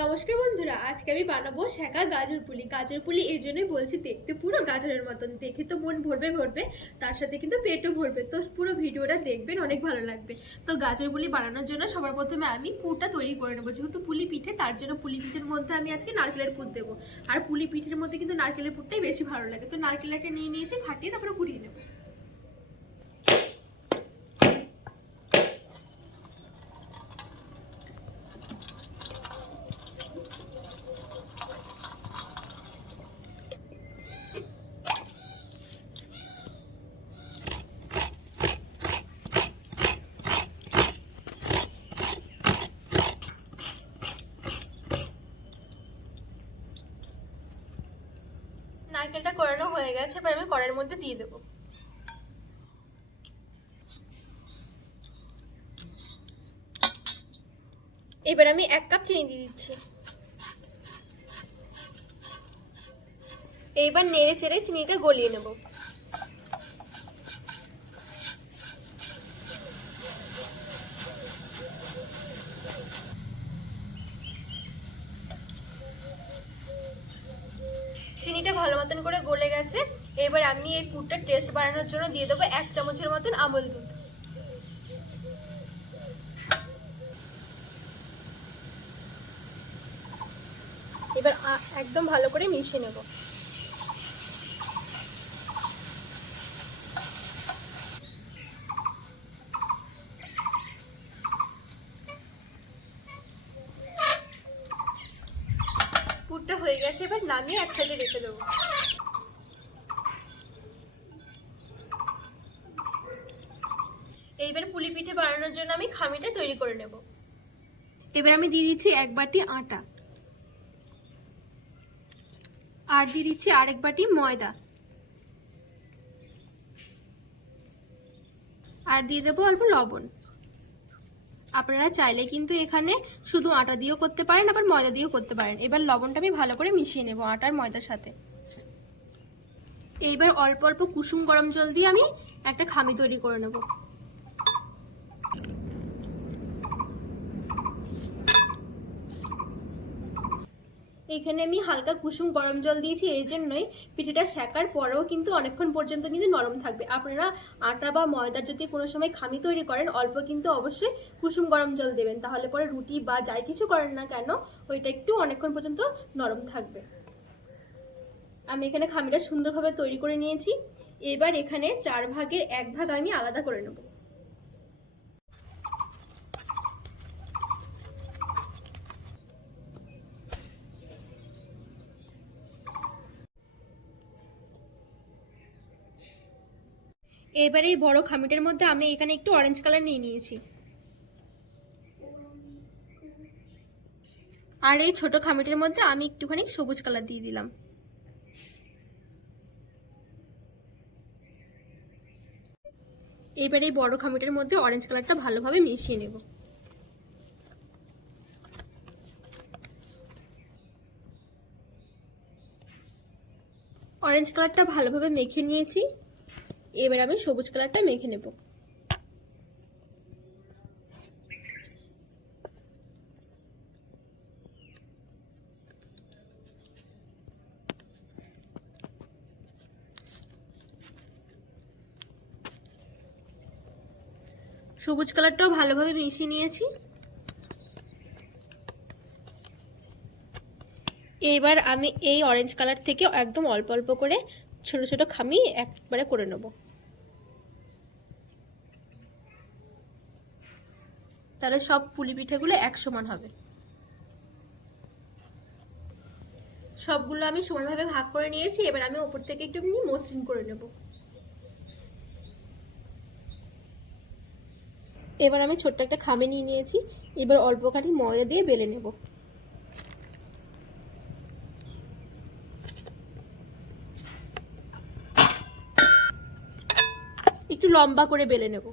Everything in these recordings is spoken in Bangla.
নমস্কার বন্ধুরা, আজকে আমি বানাবো শেখা গাজর পুলি। গাজর পুলি এই জন্যই বলছি দেখতে পুরো গাজরের মতন, দেখে তো মন ভরবে ভরবে, তার সাথে কিন্তু পেটও ভরবে। তো পুরো ভিডিওটা দেখবেন, অনেক ভালো লাগবে। তো গাজর পুলি বানানোর জন্য সবার প্রথমে আমি পুরটা তৈরি করে নেব। যেহেতু পুলি পিঠে, তার জন্য পুলি পিঠের মধ্যে আমি আজকে নারকেলের পুর দেবো। আর পুলি পিঠের মধ্যে কিন্তু নারকেলের পুরটাই বেশি ভালো লাগে। তো নারকেলটা নিয়ে নিয়েছি, ফাটিয়ে তারপরে কুড়িয়ে নেব। নারকেলটা করানো হয়ে গেছে, এবার আমি কড়ার মধ্যে দিয়ে দেবো। এবার আমি এক কাপ চিনি দিয়ে দিচ্ছি। এইবার নেড়ে চেড়ে চিনিটা গলিয়ে নেব চিনিটা ভালো মতন করে গলে গেছে। এবার আমি এই পুরটা টেস্ট বাড়ানোর জন্য দিয়ে দেবো এক চামচের মতন আমল দুধ। এবার একদম ভালো করে মিশিয়ে নেব। পুরটা হয়ে গেছে, এবার নামিয়ে এক সাইডে রেখে দেবো। এইবার পুলি পিঠে বানানোর জন্য আমি খামিটা তৈরি করে নেব। এবার আমি দিয়ে দিচ্ছি এক বাটি আটা। আর দিয়ে দিচ্ছি আরেক বাটি ময়দা। আর দিয়ে দেবো অল্প লবণ। আপনারা চাইলে কিন্তু এখানে শুধু আটা দিয়েও করতে পারেন, আবার ময়দা দিয়েও করতে পারেন। এবার লবণটা আমি ভালো করে মিশিয়ে নেব আটার ময়দার সাথে। এইবার অল্প অল্প কুসুম গরম জল দিয়ে আমি একটা খামি তৈরি করে নেব। এখানে আমি হালকা কুসুম গরম জল দিয়েছি, এই জন্যই পিঠেটা শেকার পরেও কিন্তু অনেকক্ষণ পর্যন্ত কিন্তু নরম থাকবে। আপনারা আটা বা ময়দা যদি কোনো সময় খামি তৈরি করেন, অল্প কিন্তু অবশ্যই কুসুম গরম জল দেবেন। তাহলে পরে রুটি বা যাই কিছু করেন না কেন, ওইটা একটু অনেকক্ষণ পর্যন্ত নরম থাকবে। আমি এখানে খামিটা সুন্দরভাবে তৈরি করে নিয়েছি। এবার এখানে চার ভাগের এক ভাগ আমি আলাদা করে নেব। এবারে এই বড় খামিটার মধ্যে আমি এখানে একটু অরেঞ্জ কালার নিয়ে নিয়েছি। আর এই ছোট খামিটার মধ্যে আমি একটুখানি সবুজ কালার দিয়ে দিলাম। এবারে এই বড় খামিটার মধ্যে অরেঞ্জ কালারটা ভালোভাবে মিশিয়ে নেব। অরেঞ্জ কালারটা ভালোভাবে মেখে নিয়েছি। এবার আমি সবুজ কালারটা মেখে নেব। সবুজ কালারটাও ভালোভাবে মিশিয়ে নিয়েছি। এবার আমি এই অরেঞ্জ কালার থেকে একদম অল্প অল্প করে ছোট ছোট খামি একবারে করে নেব। তাহলে সব পুলি পিঠেগুলো এক সমান হবে। সবগুলো আমি সমানভাবে ভাগ করে নিয়েছি, এবার আমি ওপর থেকে একটু মসৃণ করে নেব। এবার আমি ছোট্ট একটা খামে নিয়ে নিয়েছি, এবার অল্প অল্পখানি ময়দা দিয়ে বেলে নেব একটু লম্বা করে বেলে নেব।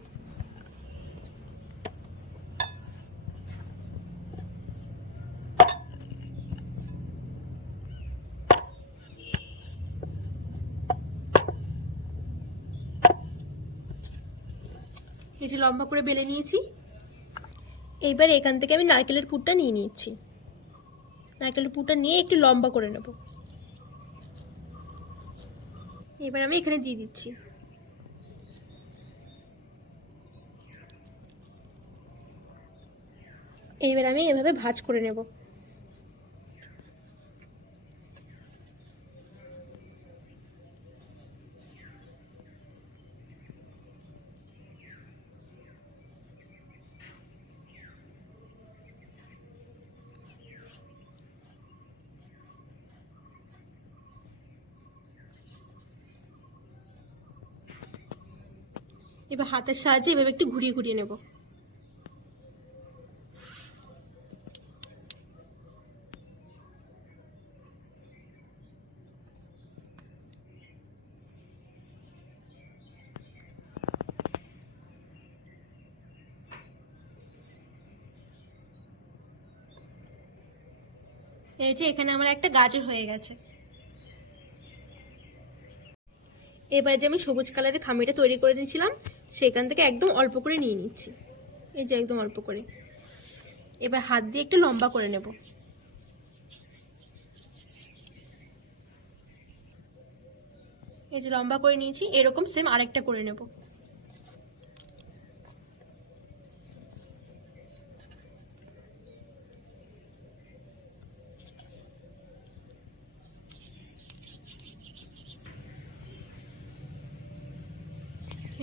এই লম্বা করে বেলে নিয়েছি। এইবার এখান থেকে আমি নারকেলের পুরটা নিয়ে নিচ্ছি। নারকেলের পুরটা নিয়ে একটু লম্বা করে নেব। এবার আমি এখানে দিয়ে দিচ্ছি। এইবার আমি এভাবে ভাজ করে নেব। এবার হাতের সাহায্যে এভাবে একটু ঘুরিয়ে ঘুরিয়ে নেব। এই যে এখানে আমার একটা গাজর হয়ে গেছে। এবার যে আমি সবুজ কালারের খামিটা তৈরি করে নিয়েছিলাম, সেখান থেকে একদম অল্প করে নিয়ে নিচ্ছি। এই যে একদম অল্প করে। এবার হাত দিয়ে একটু লম্বা করে নেব। এই যে লম্বা করে নিয়েছি, এরকম সেম আরেকটা করে নেব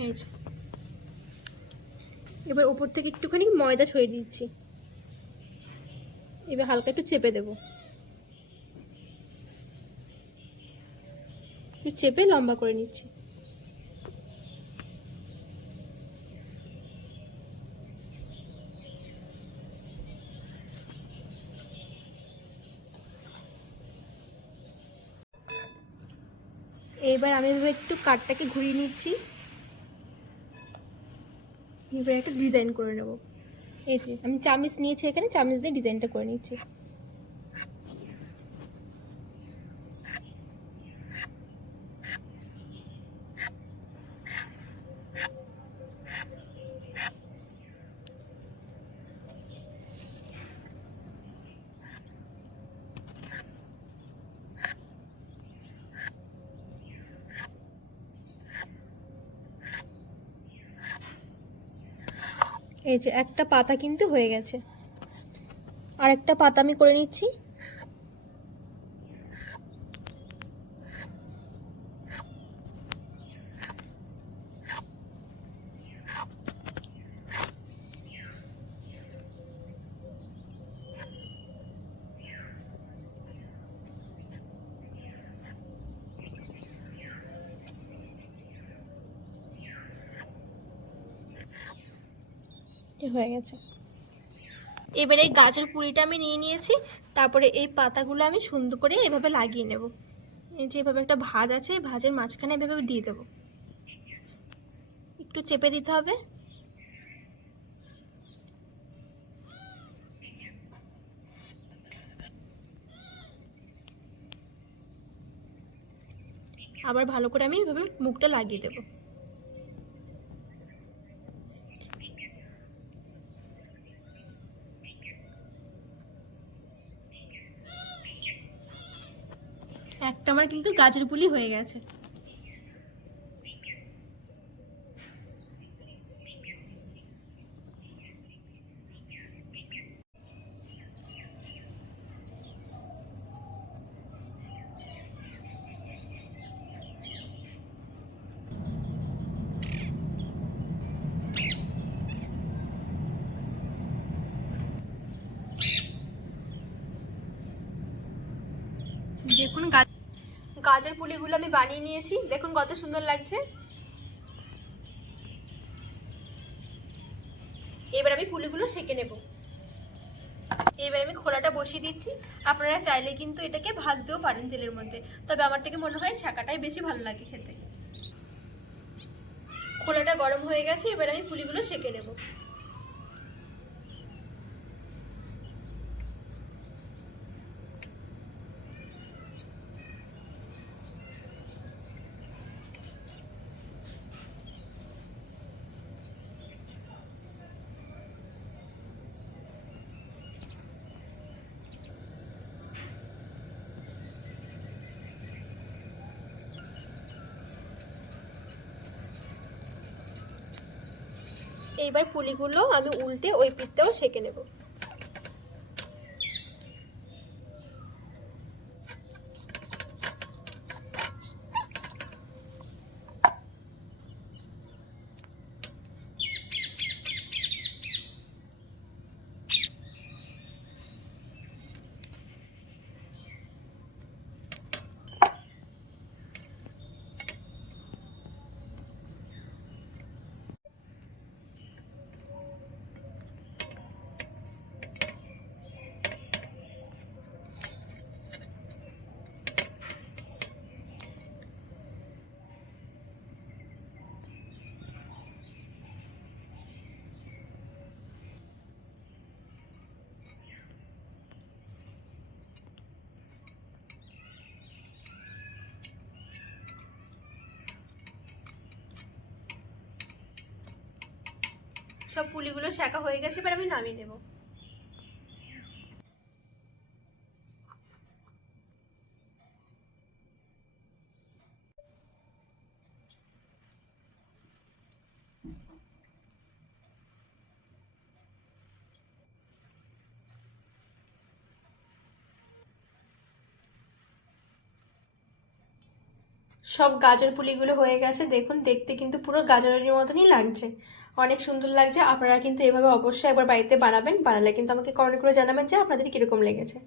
এই যে। এবার ওপর থেকে একটুখানি ময়দা ছড়িয়ে দিচ্ছি। এবার হালকা একটু চেপে দেব। একটু চেপে লম্বা করে নিচ্ছি। এবার আমি একটু কাঠটাকে ঘুরিয়ে নিচ্ছি। এবার একটা ডিজাইন করে নেব। এই যে, আমি চামিচ নিয়েছি এখানে, চামিচ দিয়ে ডিজাইনটা করে নিচ্ছি। এই যে একটা পাতা কিন্তু হয়ে গেছে। আর একটা পাতা আমি করে নিচ্ছি। হয়ে গেছে। এবারে এই গাজর পুরিটা আমি নিয়ে নিয়েছি, তারপরে এই পাতাগুলো আমি সুন্দর করে এভাবে লাগিয়ে নেব। এই যে এভাবে একটা ভাজ আছে, এই ভাজের মাঝখানে এভাবে দিয়ে দেবো। একটু চেপে দিতে হবে। আবার ভালো করে আমি এভাবে মুখটা লাগিয়ে দেবো একটা আমার কিন্তু গাজর পুলি হয়ে গেছে। দেখুন গা- গাজর পুলিগুলো আমি বানিয়ে নিয়েছি। দেখুন কত সুন্দর লাগছে। এবার আমি পুলিগুলো সেঁকে নেব। এবার আমি খোলাটা বসিয়ে দিচ্ছি। আপনারা চাইলে কিন্তু এটাকে ভাজতেও পারেন তেলের মধ্যে। তবে আমার থেকে মনে হয় শাকাটাই বেশি ভালো লাগে খেতে। খোলাটা গরম হয়ে গেছে, এবার আমি পুলিগুলো সেঁকে নেব। এইবার পুলিগুলো আমি উল্টে ওই পিঠটাও সেঁকে নেব। সব পুলিগুলো শেখা হয়ে গেছে এবার আমি নামিয়ে নেব। সব গাজর পুলিগুলো হয়ে গেছে। দেখুন, দেখতে কিন্তু পুরো গাজরের মতনই লাগছে। অনেক সুন্দর লাগছে। আপনারা কিন্তু এভাবে অবশ্যই একবার বাড়িতে বানাবেন। বানালে কিন্তু আমাকে কমেন্ট করে জানাবেন যে আপনাদের কীরকম লেগেছে।